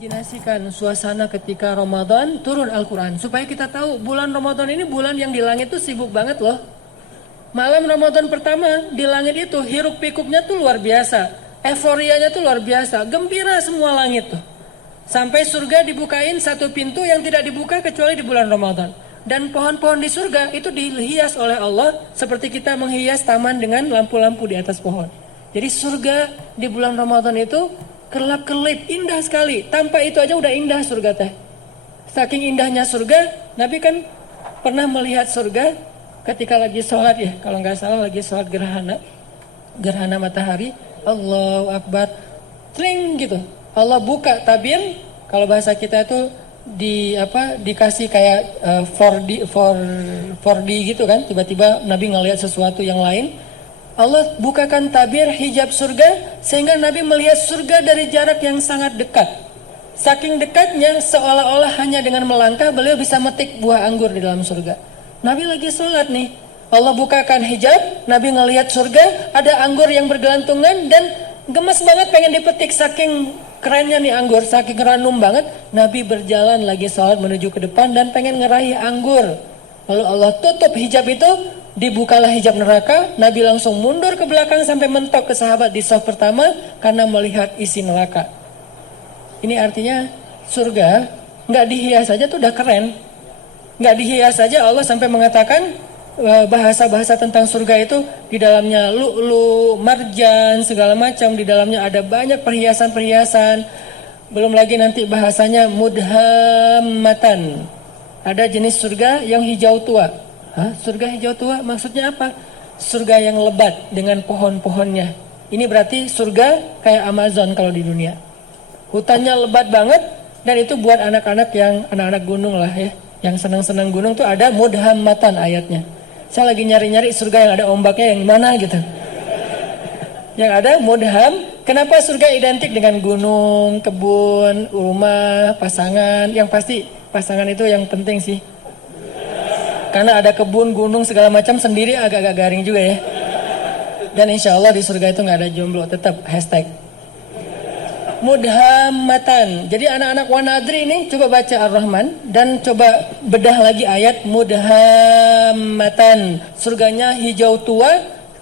Imajinasikan suasana ketika Ramadan turun Al-Quran. Supaya kita tahu bulan Ramadan ini bulan yang di langit tuh sibuk banget loh. Malam Ramadan pertama di langit itu hiruk pikuknya tuh luar biasa. Euforianya tuh luar biasa. Gembira semua langit tuh. Sampai surga dibukain satu pintu yang tidak dibuka kecuali di bulan Ramadan. Dan pohon-pohon di surga itu dihias oleh Allah seperti kita menghias taman dengan lampu-lampu di atas pohon. Jadi surga di bulan Ramadan itu kelap-kelip, indah sekali. Tanpa itu aja udah indah surga teh. Saking indahnya surga, Nabi kan pernah melihat surga ketika lagi sholat ya. Kalau nggak salah lagi sholat gerhana matahari. Allahu Akbar, tring gitu. Allah buka tabir. Kalau bahasa kita itu dikasih kayak 4D gitu kan. Tiba-tiba Nabi ngelihat sesuatu yang lain. Allah bukakan tabir hijab surga sehingga Nabi melihat surga dari jarak yang sangat dekat. Saking dekatnya seolah-olah hanya dengan melangkah beliau bisa metik buah anggur di dalam surga. Nabi lagi sholat nih, Allah bukakan hijab, Nabi ngelihat surga, ada anggur yang bergelantungan dan gemes banget pengen dipetik saking kerennya nih anggur, saking ranum banget. Nabi berjalan lagi sholat menuju ke depan dan pengen ngeraih anggur. Lalu Allah tutup hijab itu, dibukalah hijab neraka. Nabi langsung mundur ke belakang sampai mentok ke sahabat di shaf pertama karena melihat isi neraka. Ini artinya surga nggak dihias saja tuh udah keren. Nggak dihias saja Allah sampai mengatakan bahasa-bahasa tentang surga itu di dalamnya lu'lu, marjan, segala macam. Di dalamnya ada banyak perhiasan-perhiasan. Belum lagi nanti bahasanya mudhammatan. Ada jenis surga yang hijau tua. Hah? Surga hijau tua maksudnya apa? Surga yang lebat dengan pohon-pohonnya. Ini berarti surga kayak Amazon kalau di dunia. Hutannya lebat banget dan itu buat anak-anak yang anak-anak gunung lah ya. Yang senang-senang gunung tuh ada mudhammatan ayatnya. Saya lagi nyari-nyari surga yang ada ombaknya yang mana gitu. Yang ada mudham. Kenapa surga identik dengan gunung, kebun, rumah, pasangan? Yang pasti pasangan itu yang penting sih. Karena ada kebun, gunung, segala macam sendiri agak-agak garing juga ya. Dan insya Allah di surga itu nggak ada jomblo, tetap hashtag mudhammatan. Jadi anak-anak wanadri ini coba baca Ar-Rahman dan coba bedah lagi ayat mudhammatan. Surganya hijau tua.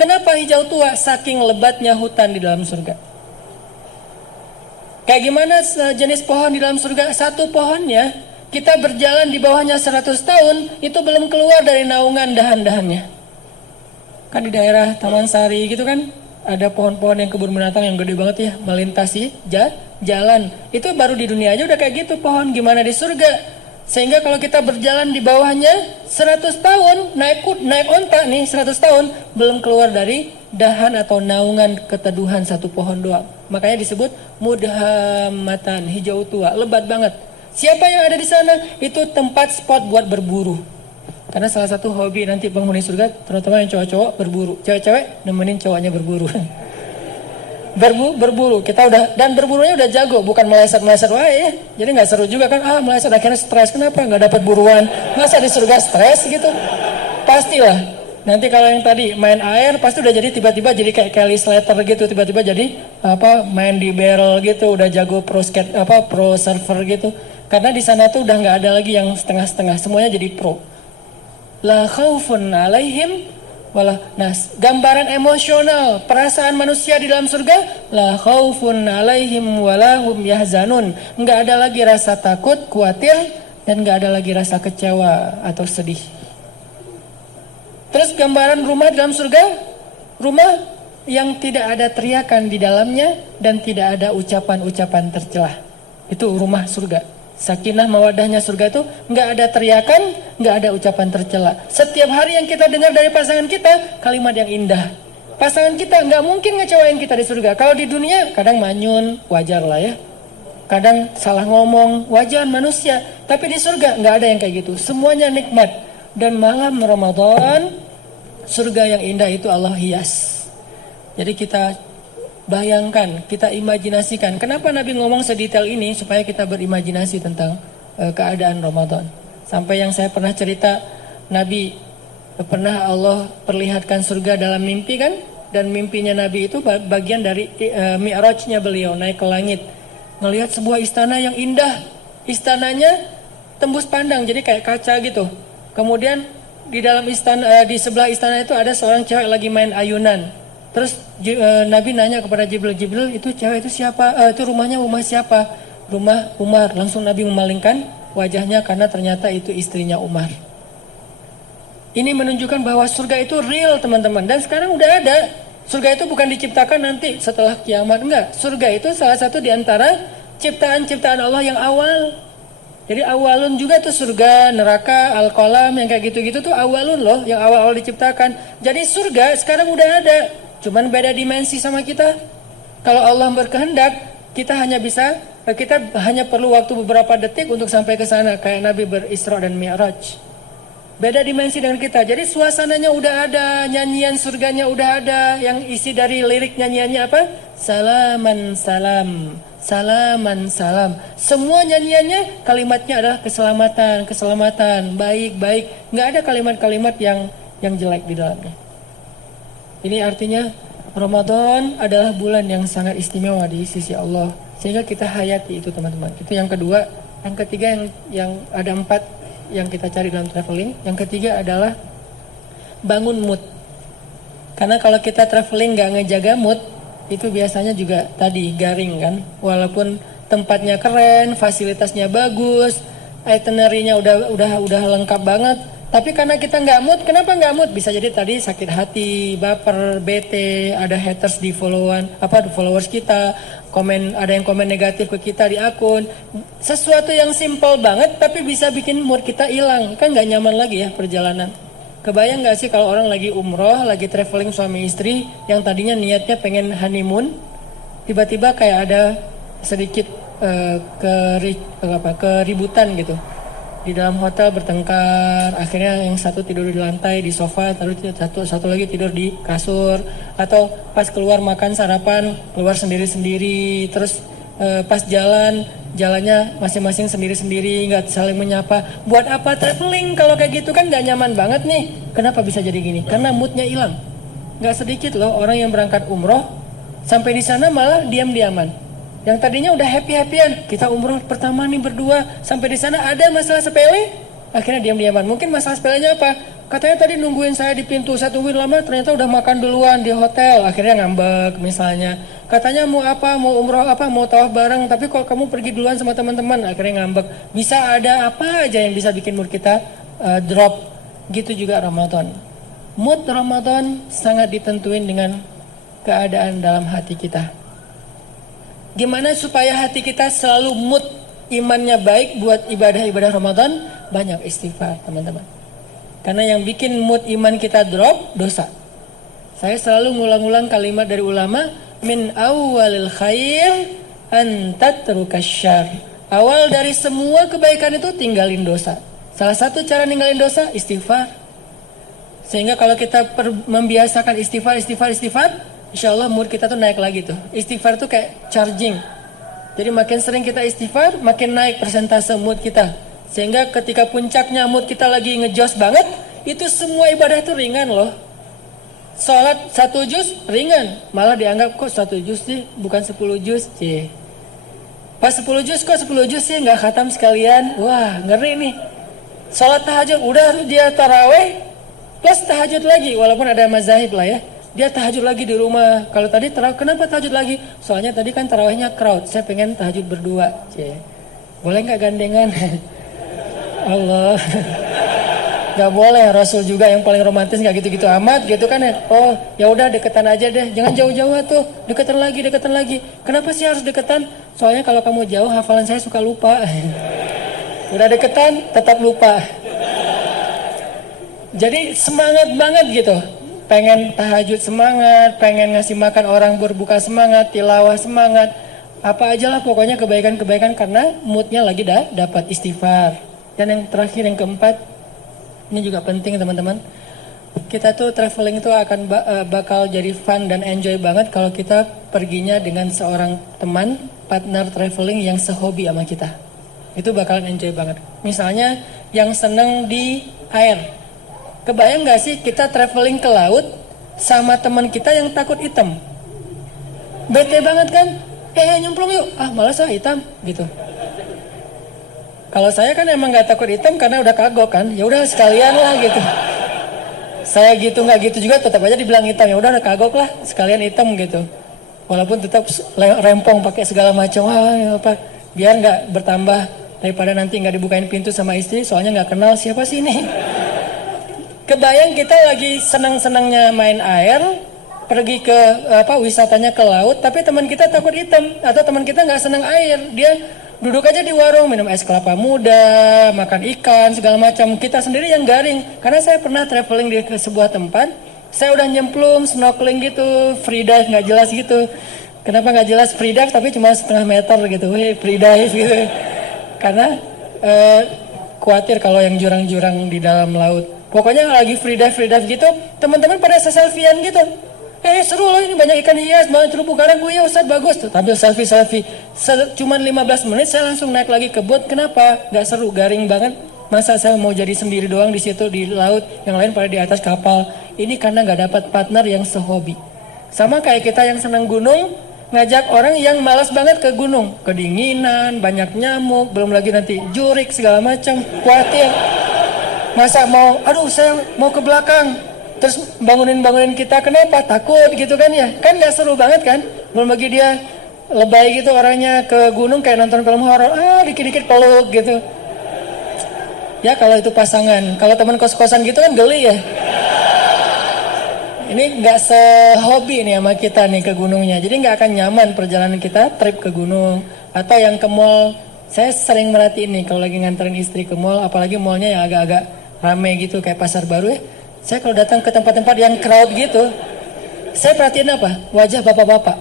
Kenapa hijau tua? Saking lebatnya hutan di dalam surga. Kayak gimana jenis pohon di dalam surga? Satu pohonnya kita berjalan di bawahnya 100 tahun itu belum keluar dari naungan dahan-dahannya. Kan di daerah Taman Sari gitu kan ada pohon-pohon yang kebun binatang yang gede banget ya, melintasi jalan. Itu baru di dunia aja udah kayak gitu pohon, gimana di surga. Sehingga kalau kita berjalan di bawahnya 100 tahun, naik onta nih 100 tahun, belum keluar dari dahan atau naungan keteduhan satu pohon doang. Makanya disebut mudhammatan, hijau tua, lebat banget. Siapa yang ada di sana? Itu tempat spot buat berburu. Karena salah satu hobi nanti penghuni surga, terutama yang cowok-cowok berburu. Cewek-cewek nemenin cowoknya berburu. Berburu. Kita udah, dan berburunya udah jago, bukan meleset-meleset wae ya. Jadi nggak seru juga kan? Meleset akhirnya stres. Kenapa? Nggak dapat buruan. Masa di surga stres gitu? Pastilah. Nanti kalau yang tadi main air, pasti udah jadi tiba-tiba jadi kayak Kelly Slater gitu. Tiba-tiba jadi main di barrel gitu. Udah jago pro surfer gitu. Karena di sana tuh udah nggak ada lagi yang setengah-setengah. Semuanya jadi pro. La khaufun alaihim wala nas. Gambaran emosional perasaan manusia di dalam surga, la khaufun alaihim wala hum yahzanun. Enggak ada lagi rasa takut, khawatir, dan enggak ada lagi rasa kecewa atau sedih. Terus gambaran rumah dalam surga, rumah yang tidak ada teriakan di dalamnya dan tidak ada ucapan-ucapan tercelah. Itu rumah surga. Sakinah mawadahnya surga itu nggak ada teriakan, nggak ada ucapan tercela. Setiap hari yang kita dengar dari pasangan kita kalimat yang indah. Pasangan kita nggak mungkin ngecewain kita di surga. Kalau di dunia kadang manyun, wajar lah ya. Kadang salah ngomong, wajar manusia. Tapi di surga nggak ada yang kayak gitu. Semuanya nikmat. Dan malam Ramadan, surga yang indah itu Allah hias. Jadi kita bayangkan, kita imajinasikan. Kenapa Nabi ngomong sedetail ini? Supaya kita berimajinasi tentang keadaan Ramadan. Sampai yang saya pernah cerita, Nabi pernah Allah perlihatkan surga dalam mimpi kan? Dan mimpinya Nabi itu bagian dari mi'rajnya beliau, naik ke langit. ngelihat sebuah istana yang indah. Istananya tembus pandang, jadi kayak kaca gitu. Kemudian di dalam istana, di sebelah istana itu ada seorang cewek lagi main ayunan. Terus Nabi nanya kepada Jibril, Jibril itu cewek itu siapa? Itu rumahnya rumah siapa? Rumah Umar. Langsung Nabi memalingkan wajahnya karena ternyata itu istrinya Umar. Ini menunjukkan bahwa surga itu real teman-teman. Dan sekarang udah ada. Surga itu bukan diciptakan nanti setelah kiamat, enggak. Surga itu salah satu di antara ciptaan-ciptaan Allah yang awal. Jadi awalun juga tuh surga, neraka, al-qalam yang kayak gitu-gitu tuh awalun loh, yang awal-awal diciptakan. Jadi surga sekarang udah ada, cuman beda dimensi sama kita. Kalau Allah berkehendak, kita hanya perlu waktu beberapa detik untuk sampai ke sana, kayak Nabi berisra dan Mi'raj. Beda dimensi dengan kita. Jadi suasananya udah ada, nyanyian surganya udah ada, yang isi dari lirik nyanyiannya apa? Salaman salam, salaman salam. Semua nyanyiannya kalimatnya adalah keselamatan, keselamatan, baik, baik. Nggak ada kalimat-kalimat yang jelek di dalamnya. Ini artinya Ramadan adalah bulan yang sangat istimewa di sisi Allah. Sehingga kita hayati itu teman-teman. Itu yang kedua. Yang ketiga yang ada 4 yang kita cari dalam traveling. Yang ketiga adalah bangun mood. Karena kalau kita traveling nggak ngejaga mood, itu biasanya juga tadi garing kan. Walaupun tempatnya keren, fasilitasnya bagus, itinerary-nya udah lengkap banget, tapi karena kita nggak mood, kenapa nggak mood? Bisa jadi tadi sakit hati, baper, bete, ada haters di followers kita, ada yang komen negatif ke kita di akun. Sesuatu yang simple banget tapi bisa bikin mood kita hilang, kan nggak nyaman lagi ya perjalanan. Kebayang nggak sih kalau orang lagi umroh, lagi traveling suami istri, yang tadinya niatnya pengen honeymoon, tiba-tiba kayak ada sedikit keributan gitu. Di dalam hotel bertengkar, akhirnya yang satu tidur di lantai di sofa, satu lagi tidur di kasur, atau pas keluar makan sarapan keluar sendiri-sendiri, terus pas jalannya masing-masing sendiri-sendiri, nggak saling menyapa. Buat apa traveling kalau kayak gitu, kan nggak nyaman banget nih. Kenapa bisa jadi gini? Karena moodnya hilang. Nggak sedikit loh orang yang berangkat umroh sampai di sana malah diam-diaman. Yang tadinya udah happy-happyan, kita umroh pertama nih berdua, sampai di sana ada masalah sepele, akhirnya diam-diaman. Mungkin masalah sepelenya apa? Katanya tadi nungguin saya di pintu, saya tungguin lama, ternyata udah makan duluan di hotel, akhirnya ngambek misalnya. Katanya mau apa, mau umroh apa, mau tawaf bareng, tapi kalau kamu pergi duluan sama teman-teman, akhirnya ngambek. Bisa ada apa aja yang bisa bikin mood kita drop. Gitu juga Ramadan. Mood Ramadan sangat ditentuin dengan keadaan dalam hati kita. Gimana supaya hati kita selalu mood imannya baik buat ibadah-ibadah Ramadan? Banyak istighfar teman-teman. Karena yang bikin mood iman kita drop, dosa. Saya selalu ngulang-ulang kalimat dari ulama, min awalil khair an tatrukas syarr. Awal dari semua kebaikan itu tinggalin dosa. Salah satu cara ninggalin dosa, istighfar. Sehingga kalau kita membiasakan istighfar, insya Allah mood kita tuh naik lagi tuh. Istighfar tuh kayak charging. Jadi makin sering kita istighfar, makin naik persentase mood kita. Sehingga ketika puncaknya mood kita lagi ngejos banget, itu semua ibadah tuh ringan loh. Sholat 1 juz ringan, malah dianggap kok 1 juz sih, bukan 10 juz sih. Pas 10 juz kok 10 juz sih nggak khatam sekalian. Wah ngeri nih. Sholat tahajud udah dia taraweh plus tahajud lagi, walaupun ada mazahib lah ya. Dia tahajud lagi di rumah. Kalau tadi kenapa tahajud lagi? Soalnya tadi kan tarawihnya crowd. Saya pengen tahajud berdua. Boleh nggak gandengan? Allah. Gak boleh. Rasul juga yang paling romantis nggak gitu-gitu amat, gitu kan ya? Oh, ya udah deketan aja deh. Jangan jauh-jauh tuh. Deketan lagi. Kenapa sih harus deketan? Soalnya kalau kamu jauh, hafalan saya suka lupa. Udah deketan, tetap lupa. Jadi semangat banget gitu. Pengen tahajud semangat, pengen ngasih makan orang berbuka semangat, tilawah semangat, apa aja lah pokoknya kebaikan-kebaikan karena moodnya lagi dapat istighfar. Dan yang terakhir, yang keempat, ini juga penting teman-teman. Kita tuh traveling itu akan bakal jadi fun dan enjoy banget kalau kita perginya dengan seorang teman, partner traveling yang sehobi sama kita. Itu bakalan enjoy banget. Misalnya yang seneng di air. Kebayang gak sih kita traveling ke laut sama teman kita yang takut hitam? Bete banget kan? Nyemplung yuk, malas hitam gitu. Kalau saya kan emang nggak takut hitam karena udah kagok kan, ya udah sekalian lah gitu. Saya gitu nggak gitu juga tetap aja dibilang hitam, ya udah kagok lah sekalian hitam gitu. Walaupun tetap rempong pakai segala macam, apa biar nggak bertambah daripada nanti nggak dibukain pintu sama istri, soalnya nggak kenal siapa sih ini. Kebayang kita lagi senang-senangnya main air, pergi ke wisatanya ke laut, tapi teman kita takut hitam atau teman kita nggak senang air, dia duduk aja di warung minum es kelapa muda, makan ikan segala macam. Kita sendiri yang garing, karena saya pernah traveling di sebuah tempat, saya udah nyemplung snorkeling gitu, free dive nggak jelas gitu. Kenapa nggak jelas free dive tapi cuma setengah meter gitu, free dive gitu. Karena khawatir kalau yang jurang-jurang di dalam laut. Pokoknya lagi free dive gitu, teman-teman pada selfie-an gitu. Seru loh ini, banyak ikan hias, banyak terumbu karang. Ya Ustaz bagus tuh, tampil selfie. Cuman 15 menit saya langsung naik lagi ke boat. Kenapa? Gak seru, garing banget. Masa saya mau jadi sendiri doang di situ di laut, yang lain pada di atas kapal. Ini karena gak dapat partner yang sehobi. Sama kayak kita yang senang gunung, ngajak orang yang malas banget ke gunung. Kedinginan, banyak nyamuk, belum lagi nanti jurik segala macam, khawatir. Masa saya mau ke belakang. Terus bangunin kita, kenapa? Takut gitu kan ya. Kan gak seru banget kan. Belum bagi dia lebay gitu orangnya ke gunung kayak nonton film horor. Dikit-dikit peluk gitu. Ya kalau itu pasangan. Kalau teman kos-kosan gitu kan geli ya. Ini gak sehobi nih sama kita nih ke gunungnya. Jadi gak akan nyaman perjalanan kita trip ke gunung. Atau yang ke mall. Saya sering merhatiin nih kalau lagi nganterin istri ke mall. Apalagi mallnya yang agak-agak rame gitu kayak pasar baru ya. Saya kalau datang ke tempat-tempat yang crowd gitu, saya perhatiin apa? Wajah bapak-bapak.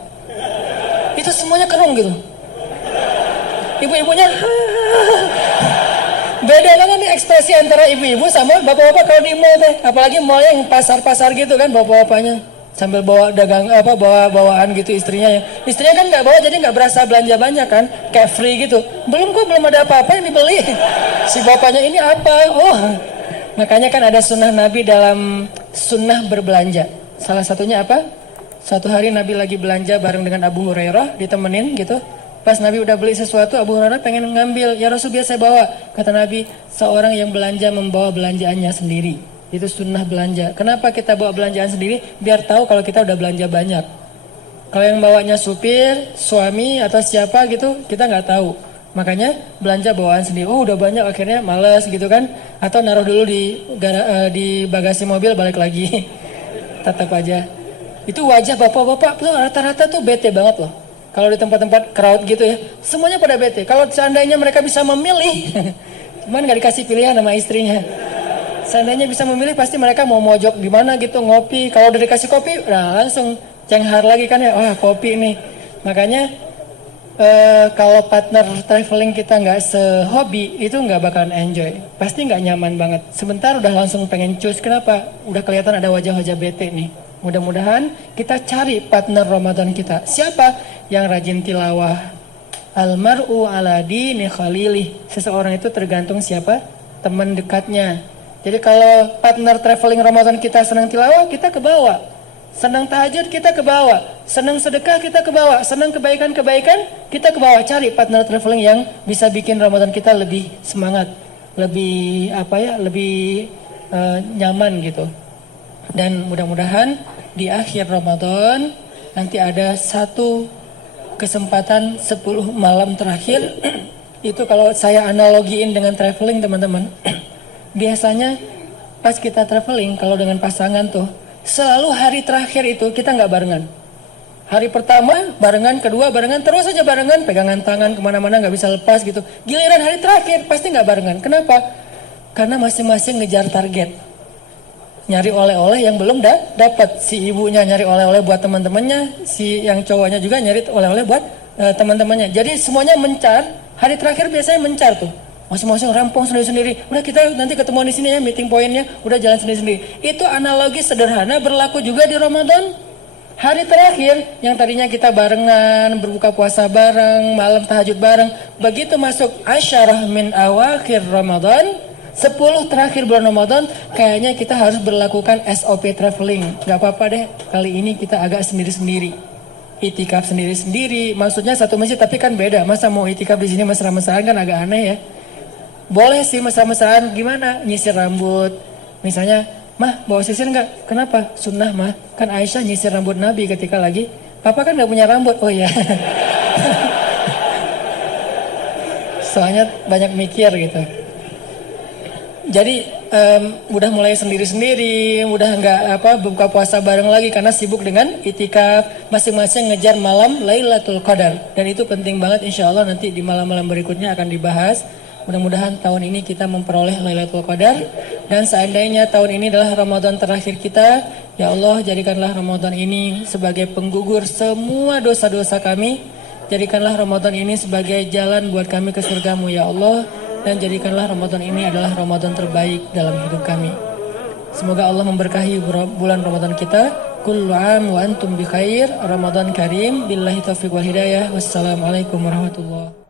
Itu semuanya kerung gitu. Ibu-ibunya, beda banget nih ekspresi antara ibu-ibu sama bapak-bapak kalau di mall teh. Apalagi mall yang pasar-pasar gitu kan, bapak-bapaknya sambil bawa bawa-bawaan gitu istrinya ya. Istrinya kan nggak bawa jadi nggak berasa belanja banyak kan, kayak free gitu. Belum ada apa-apa yang dibeli. Si bapaknya ini apa? Makanya kan ada sunnah Nabi dalam sunnah berbelanja. Salah satunya apa? Suatu hari Nabi lagi belanja bareng dengan Abu Hurairah, ditemenin gitu. Pas Nabi udah beli sesuatu, Abu Hurairah pengen ngambil. Ya Rasul, biar saya bawa. Kata Nabi, seorang yang belanja membawa belanjaannya sendiri. Itu sunnah belanja. Kenapa kita bawa belanjaan sendiri? Biar tahu kalau kita udah belanja banyak. Kalau yang bawanya supir, suami atau siapa gitu, kita nggak tahu. Makanya belanja bawaan sendiri. Udah banyak akhirnya males gitu kan. Atau naruh dulu di bagasi mobil balik lagi. Tetap aja. Itu wajah bapak-bapak tuh rata-rata tuh bete banget loh. Kalau di tempat-tempat crowd gitu ya. Semuanya pada bete. Kalau seandainya mereka bisa memilih. Cuman gak dikasih pilihan sama istrinya. Seandainya bisa memilih pasti mereka mau mojok di mana gitu ngopi. Kalau udah dikasih kopi langsung cenghar lagi kan ya. Kopi nih. Makanya kalau partner traveling kita nggak sehobi itu nggak bakalan enjoy, pasti nggak nyaman banget. Sebentar udah langsung pengen cus. Kenapa? Udah kelihatan ada wajah-wajah bete nih. Mudah-mudahan kita cari partner Ramadan kita. Siapa yang rajin tilawah? Almar'u ala dini khalilih. Seseorang itu tergantung siapa teman dekatnya. Jadi kalau partner traveling Ramadan kita senang tilawah, kita ke bawah. Senang tahajud kita ke bawah, senang sedekah kita ke bawah, senang kebaikan-kebaikan kita ke bawah. Cari partner traveling yang bisa bikin Ramadan kita lebih semangat, lebih lebih nyaman gitu. Dan mudah-mudahan di akhir Ramadan nanti ada satu kesempatan 10 malam terakhir. Itu kalau saya analogiin dengan traveling teman-teman. Biasanya pas kita traveling kalau dengan pasangan tuh selalu hari terakhir itu kita nggak barengan. Hari pertama barengan, kedua barengan, terus aja barengan, pegangan tangan kemana-mana nggak bisa lepas gitu. Giliran hari terakhir pasti nggak barengan. Kenapa? Karena masing-masing ngejar target. Nyari oleh-oleh yang belum dapat. Si ibunya nyari oleh-oleh buat teman-temannya, si yang cowoknya juga nyari oleh-oleh buat teman-temannya. Jadi semuanya mencar. Hari terakhir biasanya mencar tuh. Masing-masing rampung sendiri-sendiri. Udah kita nanti ketemuan di sini ya, meeting pointnya. Udah jalan sendiri-sendiri. Itu analogi sederhana berlaku juga di Ramadan. Hari terakhir yang tadinya kita barengan, berbuka puasa bareng, malam tahajud bareng. Begitu masuk asyarah min awakhir Ramadan, 10 terakhir bulan Ramadan, kayaknya kita harus berlakukan SOP traveling. Gak apa-apa deh, kali ini kita agak sendiri-sendiri. itikaf sendiri-sendiri. Maksudnya satu masjid tapi kan beda. Masa mau itikaf di sini mesra-mesraan kan agak aneh ya. Boleh sih mesra-mesraan, gimana? Nyisir rambut. Misalnya, mah bawa sisir nggak? Kenapa? Sunnah mah. Kan Aisyah nyisir rambut Nabi ketika lagi, papa kan nggak punya rambut. Oh iya. Soalnya banyak mikir gitu. Jadi udah mulai sendiri-sendiri, udah nggak buka puasa bareng lagi karena sibuk dengan itikaf, masing-masing ngejar malam Lailatul Qadar. Dan itu penting banget, insya Allah nanti di malam-malam berikutnya akan dibahas. Mudah-mudahan tahun ini kita memperoleh Lailatul Qadar, dan seandainya tahun ini adalah Ramadan terakhir kita, ya Allah jadikanlah Ramadan ini sebagai penggugur semua dosa-dosa kami. Jadikanlah Ramadan ini sebagai jalan buat kami ke surgamu ya Allah, dan jadikanlah Ramadan ini adalah Ramadan terbaik dalam hidup kami. Semoga Allah memberkahi bulan Ramadan kita. Kullu am wa antum bi khair. Ramadan karim. Billahi taufiq wal hidayah. Wassalamualaikum warahmatullahi wabarakatuh.